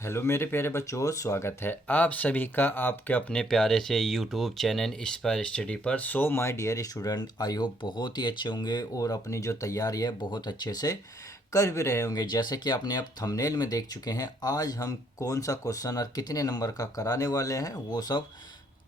Hello मेरे प्यारे बच्चों, स्वागत है आप सभी का आपके अपने प्यारे से यूट्यूब चैनल इंस्पायर स्टडी पर। So my dear student, I hope बहुत ही अच्छे होंगे और अपनी जो तैयारी है बहुत अच्छे से कर भी रहे होंगे। जैसे कि आपने अब थंबनेल में देख चुके हैं, आज हम कौन सा क्वेश्चन और कितने नंबर का कराने वाले हैं वो सब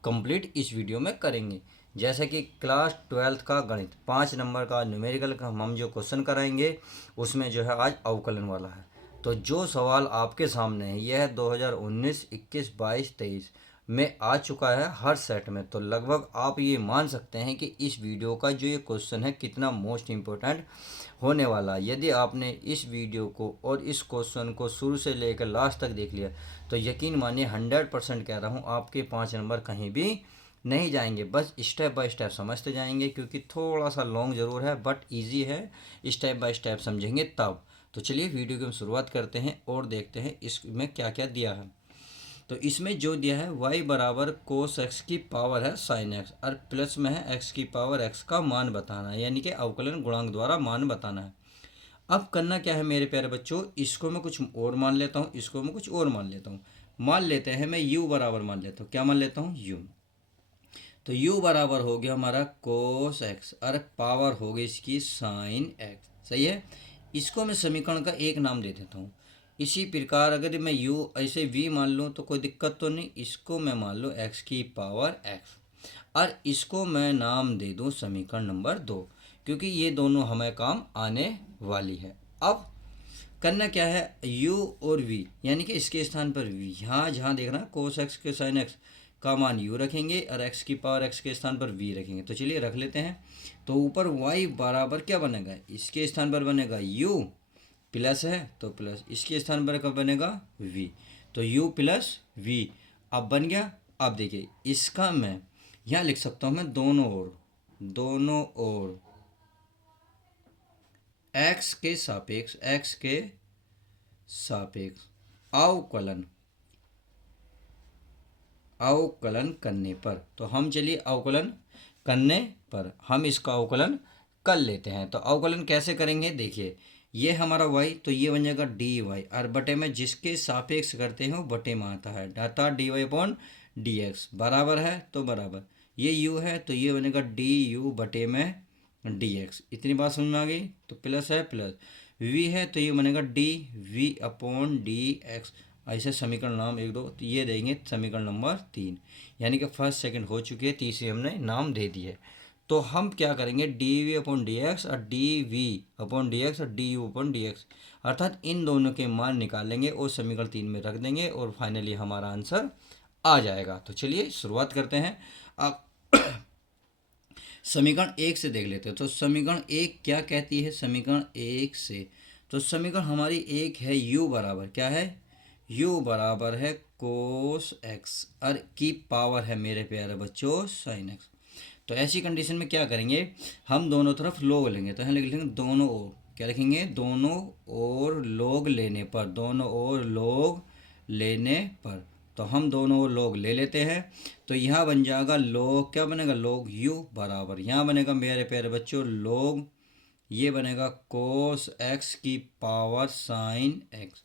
कंप्लीट इस वीडियो में करेंगे। जैसे कि क्लास 12th का गणित 5 नंबर का न्यूमेरिकल का हम जो क्वेश्चन कराएंगे उसमें जो है आज अवकलन वाला है। तो जो सवाल आपके सामने है यह 2019, 21, 22, 23 में आ चुका है हर सेट में। तो लगभग आप ये मान सकते हैं कि इस वीडियो का जो ये क्वेश्चन है कितना मोस्ट इम्पोर्टेंट होने वाला है। यदि आपने इस वीडियो को और इस क्वेश्चन को शुरू से लेकर लास्ट तक देख लिया तो यकीन मानिए 100% कह रहा हूँ आपके 5 नंबर कहीं भी नहीं जाएंगे। बस स्टेप बाय स्टेप समझते जाएंगे, क्योंकि थोड़ा सा लॉन्ग ज़रूर है बट इजी है। स्टेप बाय स्टेप समझेंगे तब। तो चलिए वीडियो की हम शुरुआत करते हैं और देखते हैं इसमें क्या क्या दिया है। तो इसमें जो दिया है y बराबर कोस एक्स की पावर है साइन एक्स और प्लस में है x की पावर x का मान बताना है, यानी कि अवकलन गुणांक द्वारा मान बताना है। अब करना क्या है मेरे प्यारे बच्चों, इसको मैं कुछ और मान लेता हूँ, इसको मैं कुछ और मान लेता हूँ। मान लेते हैं मैं u बराबर मान लेता हूँ। क्या मान लेता हूँ? u। तो u बराबर हो गया हमारा कोस एक्स और पावर हो गई इसकी साइन एक्स। सही है। इसको मैं समीकरण का एक नाम दे देता हूँ। इसी प्रकार अगर मैं u ऐसे v मान लूँ तो कोई दिक्कत तो नहीं। इसको मैं मान लूँ x की पावर x और इसको मैं नाम दे दूँ समीकरण नंबर 2, क्योंकि ये दोनों हमें काम आने वाली है। अब करना क्या है, u और v यानी कि इसके स्थान पर v, यहाँ जहाँ देखना कोस एक्स के साइन एक्स का मान u रखेंगे और x की पावर x के स्थान पर v रखेंगे। तो चलिए रख लेते हैं। तो ऊपर y बराबर क्या बनेगा, इसके स्थान पर बनेगा u प्लस है तो प्लस, इसके स्थान पर कब बनेगा v, तो u प्लस v। अब बन गया। अब देखिए इसका मैं यहाँ लिख सकता हूँ मैं दोनों ओर x के सापेक्ष अवकलन करने पर। तो हम चलिए अवकलन करने पर हम इसका अवकलन कर लेते हैं। तो अवकलन कैसे करेंगे, देखिए ये हमारा y, तो ये बन जाएगा डी वाई और बटे में जिसके सापेक्ष करते हैं वो बटे में आता है, अर्थात D Y upon D X बराबर है तो बराबर, ये u है तो ये बनेगा डी यू बटे में डी एक्स। इतनी बात समझ में आ गई। तो प्लस है प्लस, v है तो ये बनेगा D we upon D X. ऐसे समीकरण नाम एक दो तो ये देंगे समीकरण नंबर 3, यानी कि फर्स्ट सेकंड हो चुकी है, तीसरी हमने नाम दे दी है। तो हम क्या करेंगे, d we upon D x और d we upon D x और d u upon D x, अर्थात इन दोनों के मान निकालेंगे और समीकरण 3 में रख देंगे और फाइनली हमारा आंसर आ जाएगा। तो चलिए शुरुआत करते हैं। अब समीकरण 1 से देख लेते हैं। तो समीकरण 1 क्या कहती है, समीकरण 1 से तो समीकरण हमारी एक है u बराबर क्या है, u बराबर है कोस एक्स और की पावर है मेरे प्यारे बच्चों साइन एक्स। तो ऐसी कंडीशन में क्या करेंगे, हम दोनों तरफ लोग लेंगे। तो यहाँ लिख लेंगे दोनों ओर, क्या लिखेंगे, दोनों ओर लोग लेने पर, दोनों ओर लोग लेने पर। तो हम दोनों ओर लोग ले लेते हैं। तो यहाँ बन जाएगा लोग, क्या बनेगा, लोग u बराबर, यहाँ बनेगा मेरे प्यारे बच्चों लोग, ये बनेगा कोस एक्स की पावर साइन एक्स।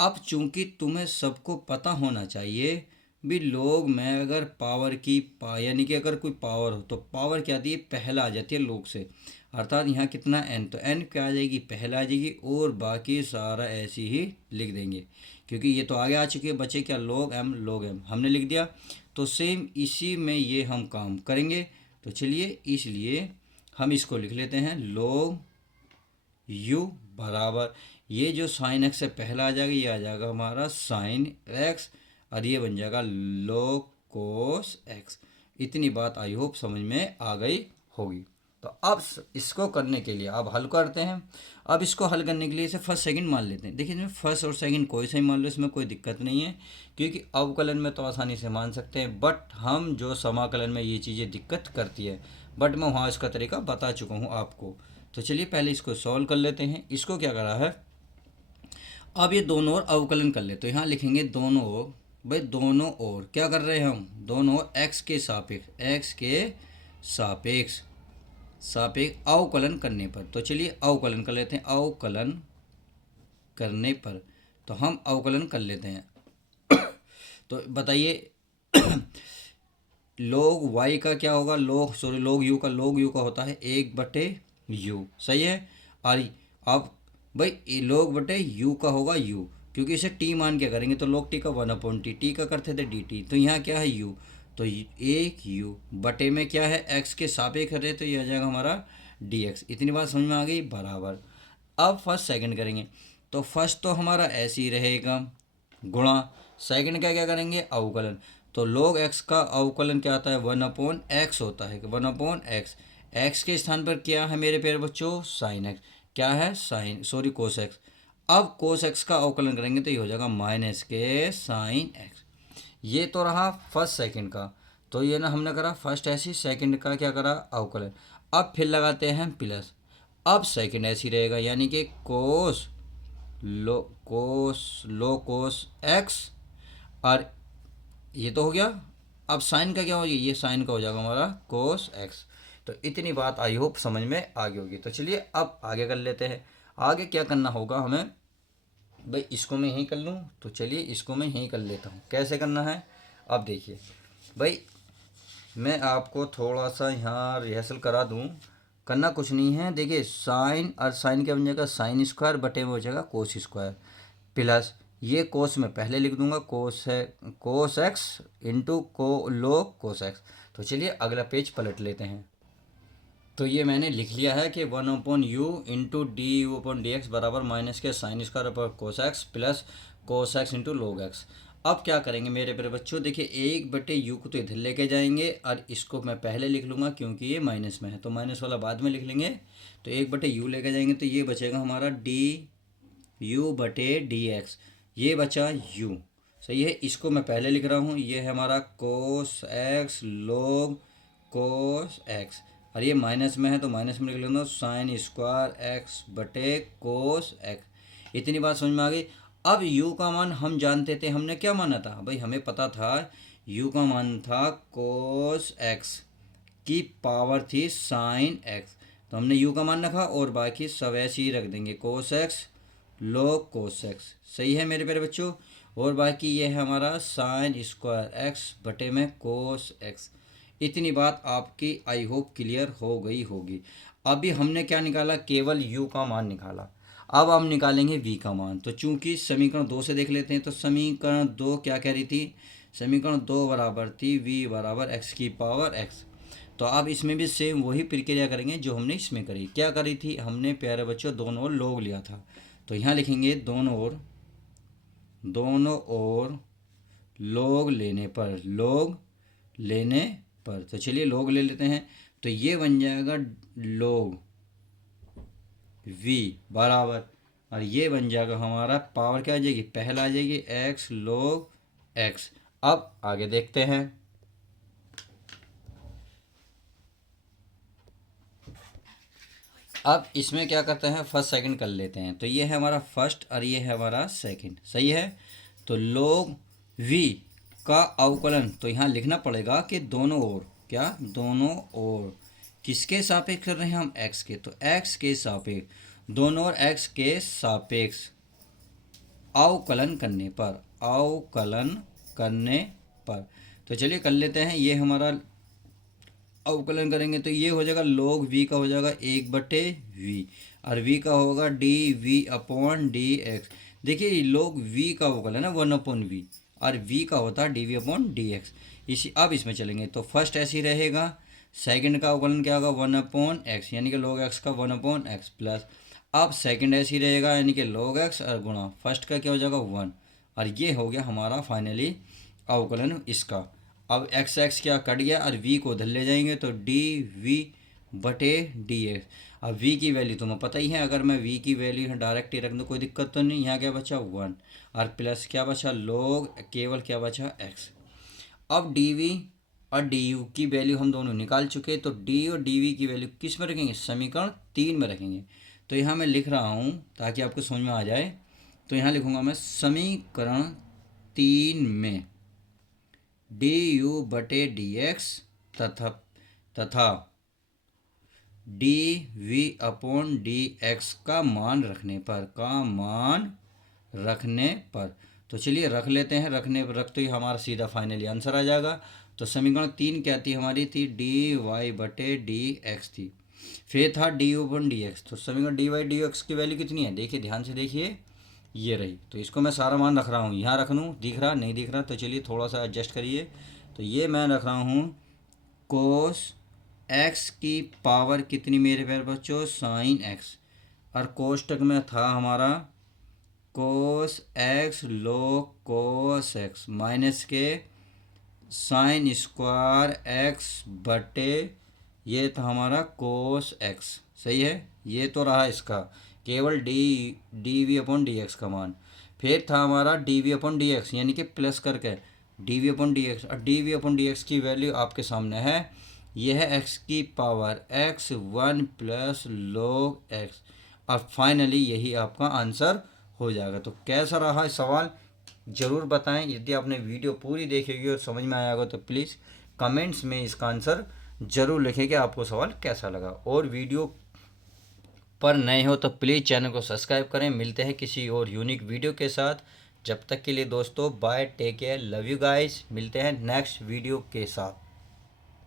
अब चूंकि तुम्हें सबको पता होना चाहिए भी लोग में अगर पावर की यानी कि अगर कोई पावर हो तो पावर क्या आती है, पहला आ जाती है लोग से, अर्थात यहाँ कितना n, तो n क्या आ जाएगी, पहला आ जाएगी और बाकी सारा ऐसे ही लिख देंगे, क्योंकि ये तो आगे आ चुकी है। बचे क्या, लोग m हमने लिख दिया। तो सेम इसी में ये हम काम करेंगे। तो चलिए इसलिए हम इसको लिख लेते हैं लोग u बराबर, ये जो साइन एक्स से पहला आ जाएगा ये आ जाएगा हमारा साइन एक्स और ये बन जाएगा log कोस एक्स। इतनी बात आई होप समझ में आ गई होगी। तो अब इसको करने के लिए अब हल करते हैं। अब इसको हल करने के लिए इसे फर्स्ट सेकंड मान लेते हैं। देखिए इसमें फर्स्ट और सेकंड कोई सा ही मान लो, इसमें कोई दिक्कत नहीं है, क्योंकि अवकलन में तो आसानी से मान सकते हैं, बट हम जो समाकलन में ये चीज़ें दिक्कत करती है, बट मैं वहाँ इसका तरीका बता चुका हूँ आपको। तो चलिए पहले इसको सॉल्व कर लेते हैं। इसको क्या करा है, अब ये दोनों ओर अवकलन कर ले। तो यहाँ लिखेंगे दोनों ओर, भाई दोनों ओर क्या कर रहे हैं हम, दोनों ओर x के सापेक्ष अवकलन करने पर। तो चलिए अवकलन कर लेते हैं, अवकलन करने पर। तो हम अवकलन कर लेते हैं। तो बताइए log y का क्या होगा, log u का होता है 1/u, सही है। और अब भाई log बटे u का होगा u, क्योंकि इसे t मान के करेंगे तो log t का 1/t, t का करते थे dt, तो यहाँ क्या है u, तो 1u बटे में क्या है x के सापेक्ष है, तो ये आ जाएगा हमारा dx। इतनी बात समझ में आ गई, बराबर। अब फर्स्ट सेकंड करेंगे, तो फर्स्ट तो हमारा ऐसे ही रहेगा गुणा, सेकंड का क्या करेंगे, अवकलन। तो log x का अवकलन क्या आता है, 1/x होता है, 1/x। x के स्थान पर क्या है मेरे प्यारे बच्चों, साइन x, क्या है कोस x। अब कोस x का अवकलन करेंगे तो ये हो जाएगा माइनस के साइन x। ये तो रहा फर्स्ट सेकंड का, तो ये ना हमने करा फर्स्ट ऐसी, सेकंड का क्या करा, अवकलन। अब फिर लगाते हैं प्लस, अब सेकंड ऐसी रहेगा, यानी कि कोस एक्स, और ये तो हो गया। अब साइन का क्या हो गया, ये साइन का हो जाएगा हमारा कोस एक्स। तो इतनी बात आई होप समझ में आ गई होगी। तो चलिए अब आगे कर लेते हैं। आगे क्या करना होगा हमें, भाई इसको मैं यहीं कर लूँ, तो चलिए इसको मैं यहीं कर लेता हूँ। कैसे करना है, अब देखिए भाई मैं आपको थोड़ा सा यहाँ रिहर्सल करा दूँ। करना कुछ नहीं है, देखिए साइन और साइन क्या बन जाएगा, साइन स्क्वायर बटे में हो जाएगा कोस स्क्वायर, प्लस ये कोस में पहले लिख दूंगा, कोस है cos x into log cos x. तो चलिए अगला पेज पलट लेते हैं। तो ये मैंने लिख लिया है कि 1/u इंटू du/dx बराबर माइनस के साइन स्क्वायर पर cos x plus cos x into log x. अब क्या करेंगे मेरे प्यारे बच्चों, देखिए 1/u को तो इधर लेके जाएंगे, और इसको मैं पहले लिख लूँगा क्योंकि ये माइनस में है, तो माइनस वाला बाद में लिख लेंगे। तो 1/u लेके जाएंगे तो ये बचेगा हमारा du/dx, ये बचा u, सही है। इसको मैं पहले लिख रहा हूँ, ये है हमारा cos x log cos x, और ये माइनस में है तो माइनस में लिख लेना साइन स्क्वायर एक्स बटे कोस एक्स। इतनी बात समझ में आ गई। अब u का मान हम जानते थे, हमने क्या माना था भाई, हमें पता था u का मान था कोस एक्स की पावर थी साइन एक्स, तो हमने u का मान रखा और बाकी सब ऐसे ही रख देंगे, cos x log cos x, सही है मेरे प्यारे बच्चों। और बाकी ये है हमारा साइन स्क्वायर एक्स बटे में कोस एक्स। इतनी बात आपकी आई होप क्लियर हो गई होगी। अभी हमने क्या निकाला, केवल u का मान निकाला। अब हम निकालेंगे v का मान। तो चूंकि समीकरण 2 से देख लेते हैं, तो समीकरण 2 क्या कह रही थी, समीकरण 2 बराबर थी v बराबर x की पावर x। तो अब इसमें भी सेम वही प्रक्रिया करेंगे जो हमने इसमें करी। क्या करी थी हमने प्यारे बच्चों, दोनों ओर log लिया था, तो यहाँ लिखेंगे दोनों ओर log लेने पर, तो चलिए log ले लेते हैं। तो ये बन जाएगा log v बराबर, और ये बन जाएगा हमारा पावर क्या आ जाएगी, पहला आ जाएगी x log x। अब आगे देखते हैं। अब इसमें क्या करते हैं, फर्स्ट सेकंड कर लेते हैं। तो ये है हमारा फर्स्ट और ये है हमारा सेकंड, सही है। तो log v का अवकलन, तो यहाँ लिखना पड़ेगा कि दोनों ओर, क्या दोनों ओर किसके सापेक्ष कर रहे हैं हम, x के, तो x के सापेक्ष, दोनों ओर x के सापेक्ष अवकलन करने पर। तो चलिए कर लेते हैं। ये हमारा अवकलन करेंगे तो ये हो जाएगा log v का हो जाएगा 1/v, और v का होगा dv/dx। देखिए log v का अवकलन है 1/v, और v का होता है dv/dx। इसी अब इसमें चलेंगे तो फर्स्ट ऐसे ही रहेगा, सेकंड का अवकलन क्या होगा 1/x, यानी कि log x का 1/x प्लस, अब सेकंड ऐसे ही रहेगा यानी कि log x और गुणा फर्स्ट का क्या हो जाएगा 1, और ये हो गया हमारा फाइनली अवकलन इसका। अब x क्या कट गया और v को उधर ले जाएंगे तो dv/dx। अब v की वैल्यू तुम्हें पता ही है, अगर मैं v की वैल्यू डायरेक्ट ही रख दूँ कोई दिक्कत तो नहीं। यहाँ क्या बचा 1, और प्लस क्या बचा log, केवल क्या बचा x। अब dv और du की वैल्यू हम दोनों निकाल चुके, तो d और dv की वैल्यू किस में रखेंगे, समीकरण 3 में रखेंगे। तो यहाँ मैं लिख रहा हूँ ताकि आपको समझ में आ जाए, तो यहाँ लिखूँगा मैं समीकरण 3 में du/dx तथा dv/dx का मान रखने पर। तो चलिए रख लेते हैं, रखने पर रखते ही हमारा सीधा फाइनली आंसर आ जाएगा। तो समीकरण 3 क्या थी हमारी, थी डी वाई बटे डी एक्स थी। फिर था डी अपन डी एक्स। तो समीकरण डी वाई डी एक्स की वैल्यू कितनी है, देखिए ध्यान से देखिए, ये रही। तो इसको मैं सारा मान रख रहा हूँ, यहाँ रख लूँ, दिख रहा नहीं दिख रहा, तो चलिए थोड़ा सा एडजस्ट करिए। तो ये मैं रख रहा हूँ कोस एक्स की पावर कितनी मेरे प्यारे बच्चों, साइन एक्स। और कोष्टक में था हमारा cos x log cos x minus के साइन स्क्वायर एक्स बटे ये था हमारा कोस एक्स। सही है, ये तो रहा इसका केवल d we upon D x का मान। फिर था हमारा d we upon D x, यानी कि प्लस करके d we upon D x. और d we upon D x की वैल्यू आपके सामने है, यह है एक्स की power x 1 plus log x. और फाइनली यही आपका आंसर हो जाएगा। तो कैसा रहा सवाल ज़रूर बताएं। यदि आपने वीडियो पूरी देखी और समझ में आया होगा तो प्लीज़ कमेंट्स में इसका आंसर ज़रूर लिखें कि आपको सवाल कैसा लगा। और वीडियो पर नए हो तो प्लीज़ चैनल को सब्सक्राइब करें। मिलते हैं किसी और यूनिक वीडियो के साथ। जब तक के लिए दोस्तों bye, take care, love you guys. मिलते हैं नेक्स्ट वीडियो के साथ।